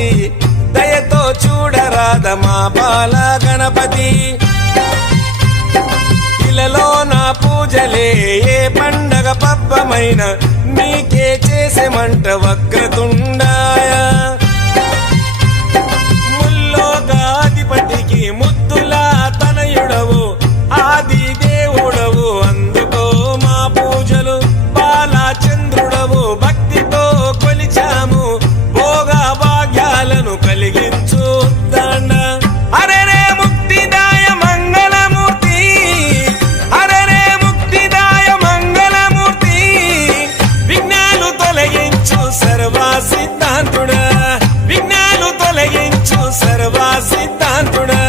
గణపతి దయతో చూడరాద మా బాల గణపతి ఇలలో నా పూజలే ఏ పండగ పబ్బమైన నీకే చేసేమంట వక్రతుండాయ ముల్లోకాధిపతికి ముద్దులా తనయుడవు ఆది దేవుడవు అందుకో మా పూజలు బాలచంద్రుడవు భక్తితో కొలిచాము భోగ భాగ్యాలను కలిగించు దండ అరే రే ముక్తిదాయ మంగళమూర్తి అరే రే ముక్తిదాయ మంగళమూర్తి విఘ్నాలు తొలగించు సర్వ సిద్ధాంతుడా విఘ్నాలు తొలగించు సర్వ సిద్ధాంతుడా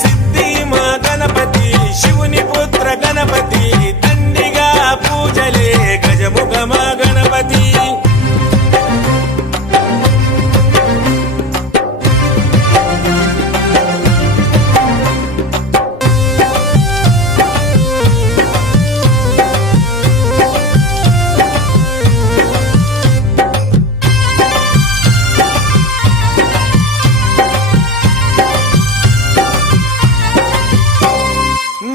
సిద్ధి మా గణపతి శివుని పుత్ర గణపతి దండిగా పూజలే గజముఖ మా గణపతి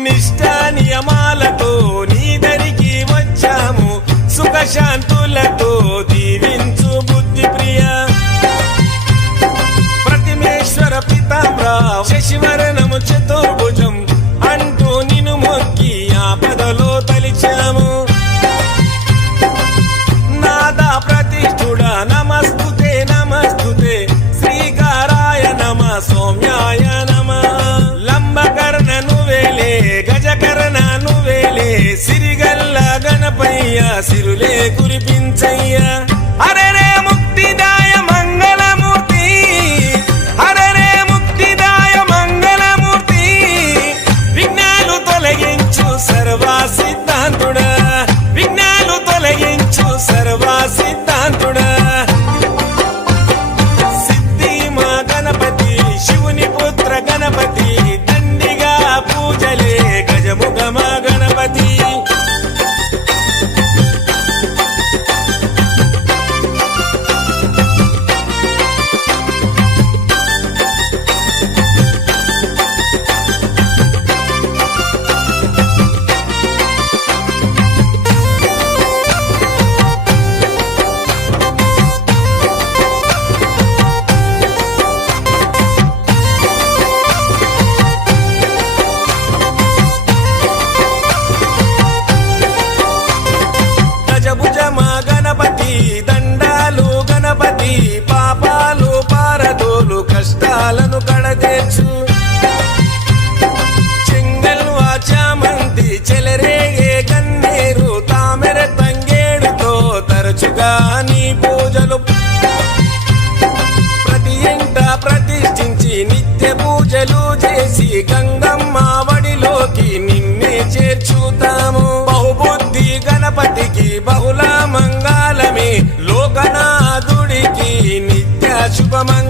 నిష్ఠా నియమాలతో నీ దరికి వచ్చాము సుఖశాంతులతో దీవించు బుద్ధి ప్రియ ప్రతిమేశ్వర పితామ్ర శశివరణము చతుర్భుజం అంటూ నిన్ను మొక్కి ఆపదలో తలిచాము నాదా ప్రతిష్ఠుడ నమస్తుతే నమస్తుతే శ్రీకారాయ నమ సౌమ్యాయ నమ లంబకర్ణ నువ్వేలే గజకర్ణ నువ్వేలే సిరిగల్ల గణపయ్య సిరులే కురిపించయ్య అరే రే ముక్తిదాయ మంగళమూర్తి అరే రే ముక్తిదాయ మంగళమూర్తి విఘ్నాలు తొలగించు సర్వ సిద్ధాంతుడా విఘ్నాలు తొలగించు సర్వ సిద్ధాంతుడా సిద్ధి మా గణపతి శివుని పుత్ర గణపతి దండిగా పూజలే గజముఖ మా గణపతి గజభుజ మా గణపతి దండాలు గణపతి పాపాలు పారదోలు కష్టాలను కడతీర్చు చెంగల్వా చామంతి చెలరేగే కన్నేరు తామెర తంగేడుతో తరచుగా నీ పూజలు ప్రతి ఇంట ప్రతిష్ఠించి నిత్య పూజలు చేసి గంగమ్మ వడిలోకి నిన్నే చేర్చుతాము బహుబుద్ధి గణపతికి బహుళ మంగళమే లోకనాథుడికి నిత్య శుభమంగళ